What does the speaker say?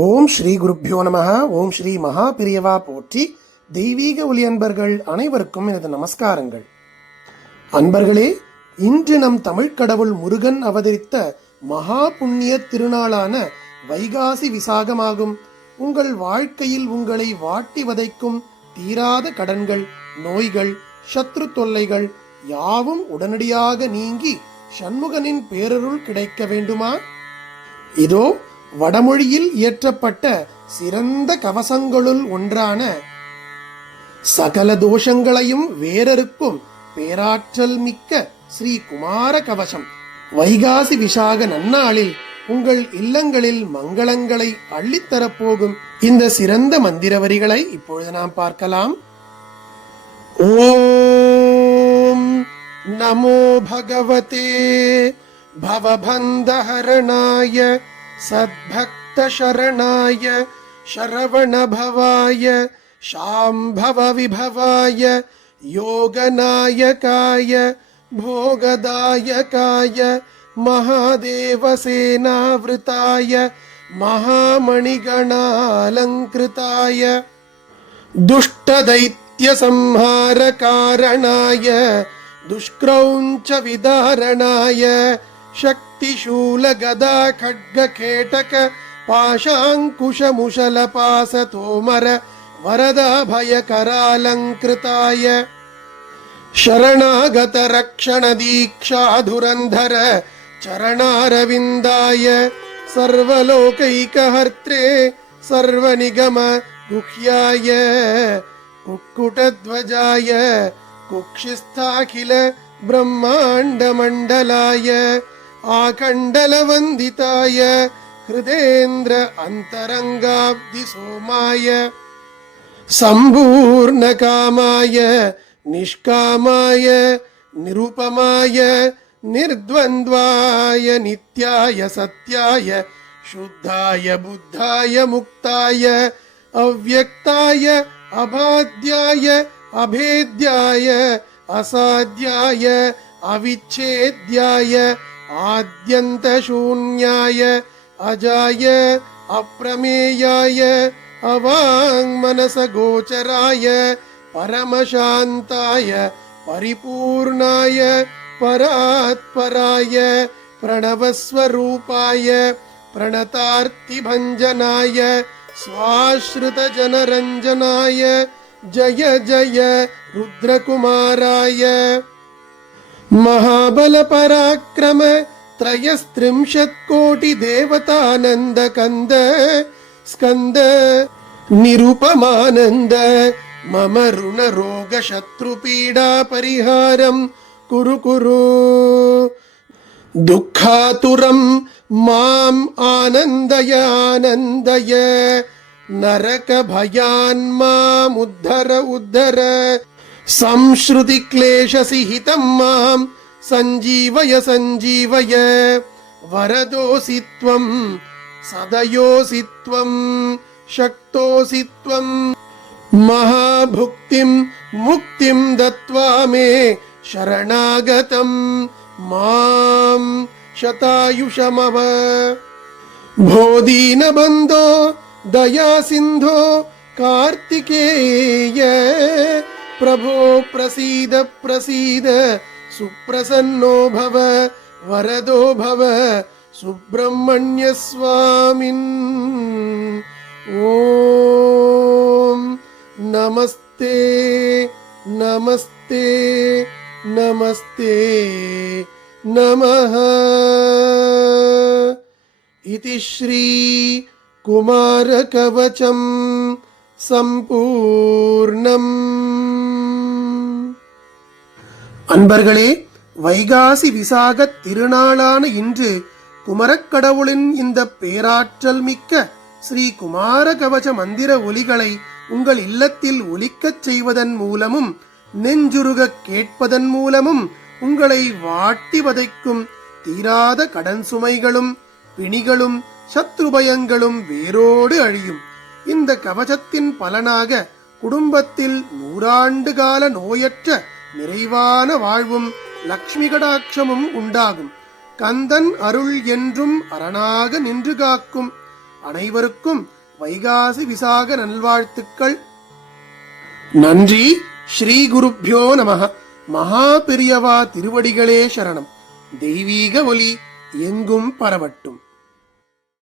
ஓம் ஸ்ரீ குருப்யோ நமஹ. ஓம் ஸ்ரீ மகா பிரியவா போற்றி. தெய்வீக ஒளி அன்பர்கள் அனைவருக்கும் எனது நமஸ்காரங்கள். அன்பர்களே, இன்று நம் தமிழ்க்கடவுள் முருகன் அவதரித்த மகா புண்ணிய திருநாளான வைகாசி விசாகமாகும். உங்கள் வாழ்க்கையில் உங்களை வாட்டி வதைக்கும் தீராத கடன்கள், நோய்கள், சத்ரு தொல்லைகள் யாவும் உடனடியாக நீங்கி சண்முகனின் பேரருள் கிடைக்க வேண்டுமா? இதோ வடமொழியில் இயற்றப்பட்ட சிறந்த கவசங்களுள் ஒன்றான சகல தோஷங்களையும் வேறறுக்கும் பேராற்றல் மிக்க ஸ்ரீ குமார கவசம் வைகாசி விசாக நன்னாளில் உங்கள் இல்லங்களில் மங்களங்களை அள்ளித்தரப்போகும் இந்த சிறந்த மந்திர வரிகளை இப்பொழுது நாம் பார்க்கலாம். ஓம் நமோ பகவதே பவபந்தஹரணாய சத்பக்த சரணாய சரவண பவாய சாம்பவ விபவாய யோகநாயகாய போகதாயகாய மகாதேவ சேனாவிருதாய மகாமணிகணாலங்கிருதாய துஷ்டதைத்ய சம்ஹார காரணாய துஷ்க்ரௌஞ்ச விதாரணாய சக்திசூல கதா கட்க கேடக பாஷாங்குஷ முஷல பாச தோமர வரதாபய கராலங்கிருதாய சரணாகத ரக்ஷண தீக்ஷா துரந்தர சரணாரவிந்தாய சர்வலோகைகஹர்த்ரே சர்வநிகம குஹ்யாய குக்குடத்வஜாய குக்ஷிஸ்தாகில பிரம்மாண்ட மண்டலாய ஆகண்டலவந்திதாய ஹிருதேந்திர அந்தரங்காப்தி சோமாய சம்பூர்ண காமாய நிஷ்காமாய நிருபமாய நிர்த்வந்த்வாய நித்யாய சத்யாய சுத்தாய புத்தாய முக்தாய அவ்யக்தாய அபாத்யாய அபேத்யாய அசாத்யாய அவிச்சேத்யாய ஆத்யந்த சூன்யாய அஜாய அப்ரமேயாய அவாங்மனச கோச்சராய பரமசாந்தாய பரிபூர்ணாய பராத்பராய பிரணவஸ்வரூபாய பிரணதார்த்திபஞ்சனாய ஸ்வாஸ்ருத ஜனரஞ்சனாய ஜய ஜய ருத்ரகுமாராய மகாபல பராக்கிரம த்ரயஸ்த்ரிம்ஷத் கோடி தேவதானந்த கந்த ஸ்கந்த நிருபமானந்த மம ருண ரோக சத்ரு பீடா பரிஹாரம் குரு குரு துக்காதுரம் மாம் ஆனந்தய ஆனந்தய நரக பயான் மாம் உத்தர உத்தர சம்ஸ்ருதி க்லேஷசி ஹிதம் மாம் சஞ்சீவய சஞ்சீவய வரதோசி த்வம் சதயோசி த்வம் சக்தோசி த்வம் மகாபுக்திம் முக்திம் தத்வா மே சரணாகதம் மாம் சதாயுஷமவ போதீனபந்தோ தயா சிந்தோ கார்த்திகேய பிரபோ பிரசீத பிரசீத சுப்ரசன்னோ பவ வரதோ பவ சுப்பிரமணிய ஸ்வாமின். ஓம் நமஸ்தே நமஸ்தே நமஸ்தே நமஹ. இதி ஸ்ரீ குமார கவசம் சம்பூர்ணம். அன்பர்களே, வைகாசி விசாக திருநாளான இன்று குமரக்கடவுளின் இந்த பேராற்றல் மிக்க ஸ்ரீ குமார கவச மந்திர ஒலிகளை உங்கள் இல்லத்தில் ஒலிக்கச் செய்வதன் மூலமும் நெஞ்சுருக கேட்பதன் மூலமும் உங்களை வாட்டி வதைக்கும் தீராத கடன் சுமைகளும் பிணிகளும் சத்ருபயங்களும் வேரோடு அழியும். இந்த கவசத்தின் பலனாக குடும்பத்தில் 100 ஆண்டு கால நோயற்ற நிறைவான வாழ்வும் லக்ஷ்மி கடாட்சமும் உண்டாகும். கந்தன் அருள் என்றும் அரணாக நின்று காக்கும். அனைவருக்கும் வைகாசி விசாக நல்வாழ்த்துக்கள். நன்றி. ஸ்ரீ குருப்யோ நமः. மகா பெரியவா திருவடிகளே சரணம். தெய்வீக ஒலி எங்கும் பரவட்டும்.